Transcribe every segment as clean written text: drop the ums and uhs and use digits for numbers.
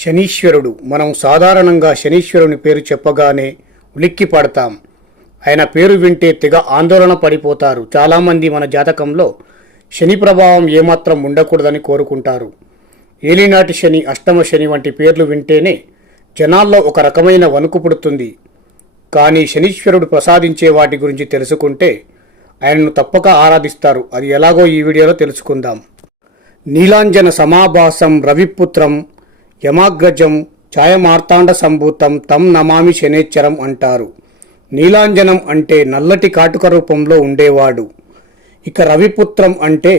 శనీశ్వరుడు. మనం సాధారణంగా శనీశ్వరుని పేరు చెప్పగానే ఉలిక్కి పడతాం. ఆయన పేరు వింటే తెగ ఆందోళన పడిపోతారు. చాలామంది మన జాతకంలో శని ప్రభావం ఏమాత్రం ఉండకూడదని కోరుకుంటారు. ఏలినాటి శని, అష్టమ శని వంటి పేర్లు వింటేనే జనాల్లో ఒక రకమైన వణుకు పుడుతుంది. కానీ శనీశ్వరుడు ప్రసాదించే వాటి గురించి తెలుసుకుంటే ఆయనను తప్పక ఆరాధిస్తారు. అది ఎలాగో ఈ వీడియోలో తెలుసుకుందాం. నీలాంజన సమాభాసం రవిపుత్రం యమాగ్రజం ఛాయమార్తాండ సంభూతం తం నమామి శనేశ్వరం అంటారు. నీలాంజనం అంటే నల్లటి కాటుక రూపంలో ఉండేవాడు. ఇక రవిపుత్రం అంటే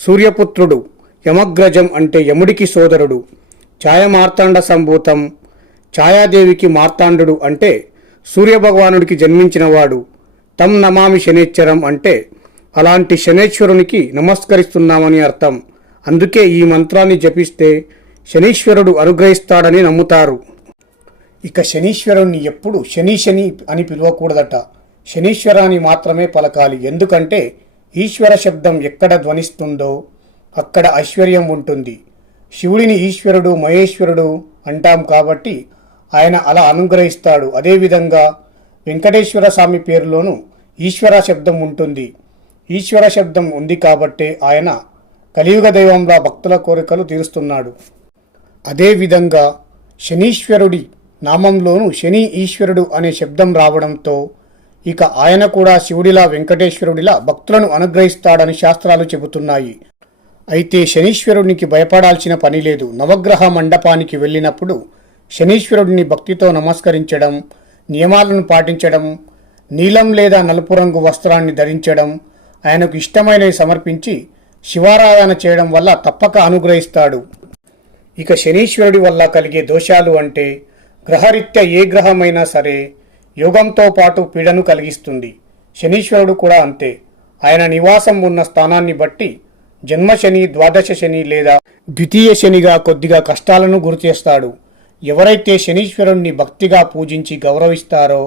సూర్యపుత్రుడు, యమగ్రజం అంటే యముడికి సోదరుడు, ఛాయమార్తాండ సంభూతం ఛాయాదేవికి మార్తాండు అంటే సూర్యభగవానుడికి జన్మించినవాడు, తం నమామి శనేశ్వరం అంటే అలాంటి శనేశ్వరునికి నమస్కరిస్తున్నామని అర్థం. అందుకే ఈ మంత్రాన్ని జపిస్తే శనీశ్వరుడు అనుగ్రహిస్తాడని నమ్ముతారు. ఇక శనీశ్వరుణ్ణి ఎప్పుడు శని శని అని పిలవకూడదట, శనీశ్వరాన్ని మాత్రమే పలకాలి. ఎందుకంటే ఈశ్వర శబ్దం ఎక్కడ ధ్వనిస్తుందో అక్కడ ఐశ్వర్యం ఉంటుంది. శివుడిని ఈశ్వరుడు, మహేశ్వరుడు అంటాం కాబట్టి ఆయన అలా అనుగ్రహిస్తాడు. అదేవిధంగా వెంకటేశ్వర స్వామి పేరులోనూ ఈశ్వర శబ్దం ఉంటుంది. ఈశ్వర శబ్దం ఉంది కాబట్టే ఆయన కలియుగ దైవంలా భక్తుల కోరికలు తీరుస్తున్నాడు. అదేవిధంగా శనీశ్వరుడి నామంలోనూ శని ఈశ్వరుడు అనే శబ్దం రావడంతో ఇక ఆయన కూడా శివుడిలా వెంకటేశ్వరుడిలా భక్తులను అనుగ్రహిస్తాడని శాస్త్రాలు చెబుతున్నాయి. అయితే శనీశ్వరుడికి భయపడాల్సిన పని లేదు. నవగ్రహ మండపానికి వెళ్ళినప్పుడు శనీశ్వరుడిని భక్తితో నమస్కరించడం, నియమాలను పాటించడం, నీలం లేదా నలుపు రంగు వస్త్రాన్ని ధరించడం, ఆయనకు ఇష్టమైనవి సమర్పించి శివారాధన చేయడం వల్ల తప్పక అనుగ్రహిస్తాడు. ఇక శనీశ్వరుడి వల్ల కలిగే దోషాలు అంటే గ్రహరీత్యా ఏ గ్రహమైనా సరే యోగంతో పాటు పీడను కలిగిస్తుంది. శనీశ్వరుడు కూడా అంతే. ఆయన నివాసం ఉన్న స్థానాన్ని బట్టి జన్మశని, ద్వాదశ శని లేదా ద్వితీయ శనిగా కొద్దిగా కష్టాలను గురిచేస్తాడు. ఎవరైతే శనీశ్వరుణ్ణి భక్తిగా పూజించి గౌరవిస్తారో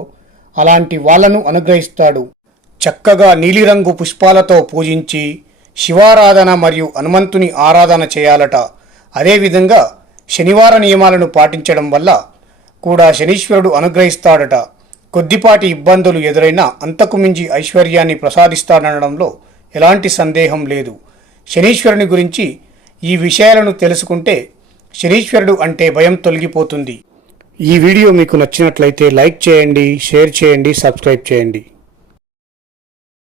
అలాంటి వాళ్లను అనుగ్రహిస్తాడు. చక్కగా నీలిరంగు పుష్పాలతో పూజించి శివారాధన మరియు హనుమంతుని ఆరాధన చేయాలట. అదేవిధంగా శనివార నియమాలను పాటించడం వల్ల కూడా శనీశ్వరుడు అనుగ్రహిస్తాడట. కొద్దిపాటి ఇబ్బందులు ఎదురైనా అంతకు మించి ఐశ్వర్యాన్ని ప్రసాదిస్తాడనడంలో ఎలాంటి సందేహం లేదు. శనీశ్వరుని గురించి ఈ విషయాలను తెలుసుకుంటే శనీశ్వరుడు అంటే భయం తొలగిపోతుంది. ఈ వీడియో మీకు నచ్చినట్లయితే లైక్ చేయండి, షేర్ చేయండి, సబ్స్క్రైబ్ చేయండి.